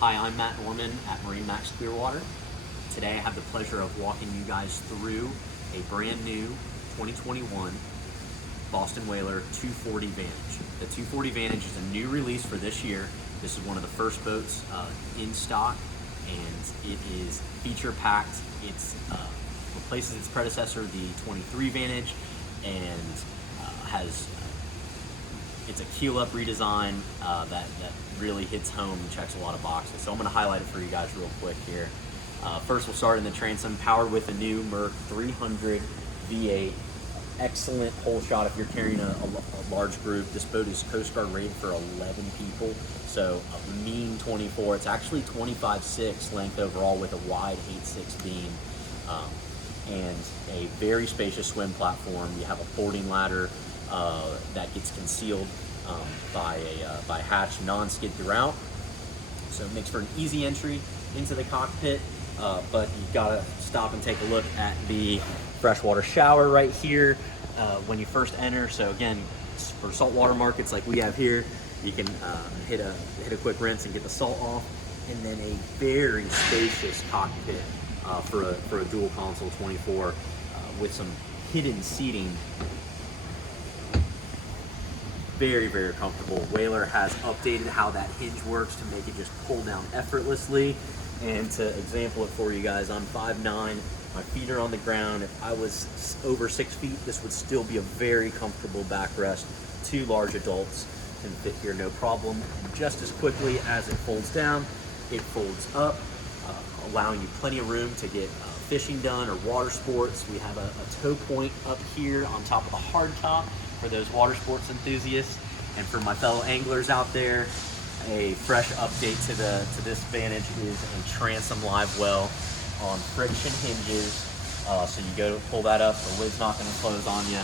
Hi, I'm Matt Norman at MarineMax Clearwater. Today I have the pleasure of walking you guys through a brand new 2021 Boston Whaler 240 Vantage. The 240 Vantage is a new release for this year. This is one of the first boats in stock, and it is feature packed. It's replaces its predecessor, the 23 Vantage, and it's a keel up redesign that really hits home and checks a lot of boxes. So I'm going to highlight it for you guys real quick here. First, we'll start in the transom, powered with a new Merc 300 V8. Excellent hole shot if you're carrying a large group. This boat is Coast Guard rated for 11 people, so a mean 24. It's actually 25.6 length overall with a wide 8.6 beam, and a very spacious swim platform. You have a boarding ladder that gets concealed by a hatch, non-skid throughout, so it makes for an easy entry into the cockpit. But you've got to stop and take a look at the freshwater shower right here when you first enter. So again, for saltwater markets like we have here, you can hit a quick rinse and get the salt off, and then a very spacious cockpit for a dual console 24 with some hidden seating. Very, very comfortable. Whaler has updated how that hinge works to make it just pull down effortlessly. And to example it for you guys, I'm 5'9", my feet are on the ground. If I was over 6 feet, this would still be a very comfortable backrest. 2 large adults can fit here no problem. And just as quickly as it folds down, it folds up, allowing you plenty of room to get fishing done or water sports. We have a tow point up here on top of the hard top for those water sports enthusiasts. And for my fellow anglers out there, a fresh update to this Vantage is a Transom live well on friction hinges. So you go to pull that up, the lid's not going to close on you.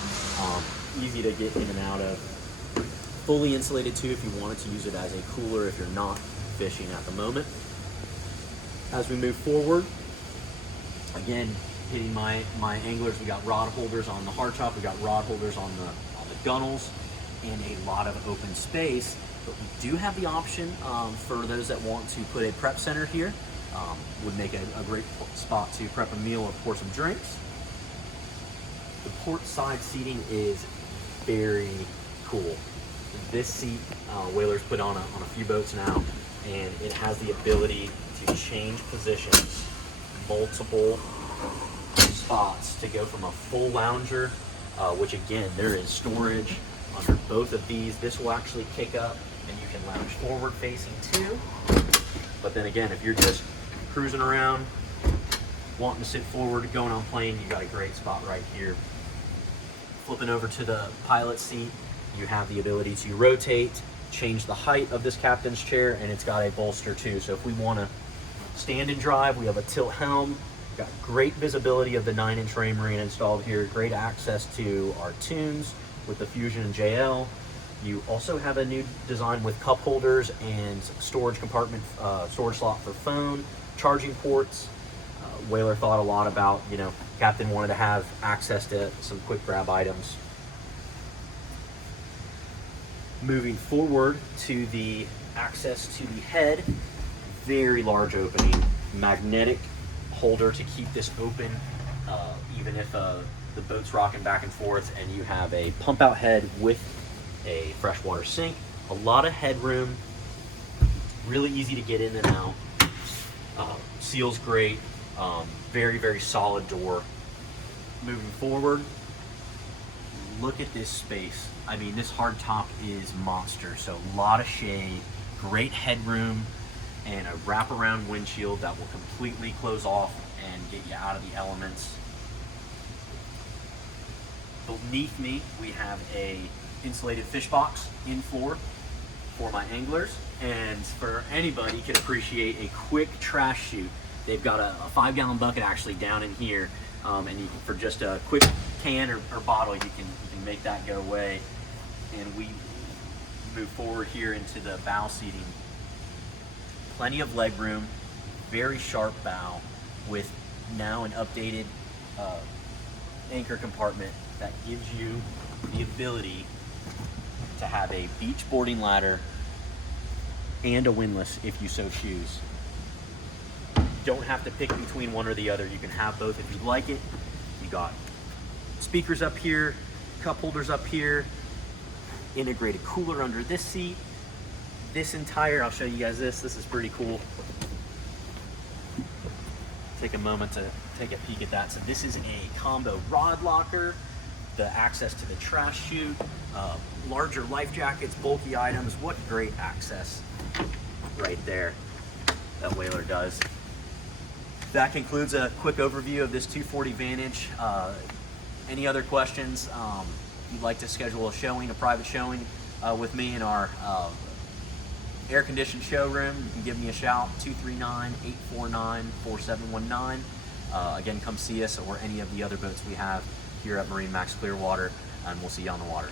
Easy to get in and out of. Fully insulated too if you wanted to use it as a cooler if you're not fishing at the moment. As we move forward, again, hitting my anglers, we got rod holders on the hard top, we got rod holders on the gunnels, and a lot of open space. But we do have the option for those that want to put a prep center here. Would make a great spot to prep a meal or pour some drinks. The port side seating is very cool. This seat, Whaler's put on a few boats now, and it has the ability to change positions, multiple spots to go from a full lounger, which again, there is storage under both of these. This will actually kick up and you can lounge forward facing too. But then again, if you're just cruising around, wanting to sit forward, going on plane, you got a great spot right here. Flipping over to the pilot seat, you have the ability to rotate, change the height of this captain's chair, and it's got a bolster too. So if we want to stand and drive, we have a tilt helm. Got great visibility of the 9-inch Ray Marine installed here, great access to our tunes with the Fusion JL. You also have a new design with cup holders and storage compartment, storage slot for phone, charging ports. Whaler thought a lot about, Captain wanted to have access to some quick grab items. Moving forward to the access to the head, very large opening, magnetic holder to keep this open, even if the boat's rocking back and forth, and you have a pump out head with a freshwater sink. A lot of headroom, really easy to get in and out. Seal's great, very, very solid door. Moving forward, look at this space. I mean, this hard top is monster, so a lot of shade, great headroom, and a wraparound windshield that will completely close off and get you out of the elements. Beneath me, we have a insulated fish box in floor for my anglers, and for anybody who can appreciate a quick trash chute, they've got a 5-gallon bucket actually down in here, and you can, for just a quick can or bottle, you can make that go away. And we move forward here into the bow seating. Plenty of leg room, very sharp bow with now an updated anchor compartment that gives you the ability to have a beach boarding ladder and a windlass if you so choose. You don't have to pick between one or the other. You can have both if you like it. You got speakers up here, cup holders up here, integrated cooler under this seat. This entire, I'll show you guys this is pretty cool. Take a moment to take a peek at that. So this is a combo rod locker, the access to the trash chute, larger life jackets, bulky items. What great access right there that Whaler does. That concludes a quick overview of this 240 Vantage. Any other questions? If you'd like to schedule a showing, a private showing with me in our air-conditioned showroom, you can give me a shout, 239-849-4719. Again, come see us or any of the other boats we have here at MarineMax Clearwater, and we'll see you on the water.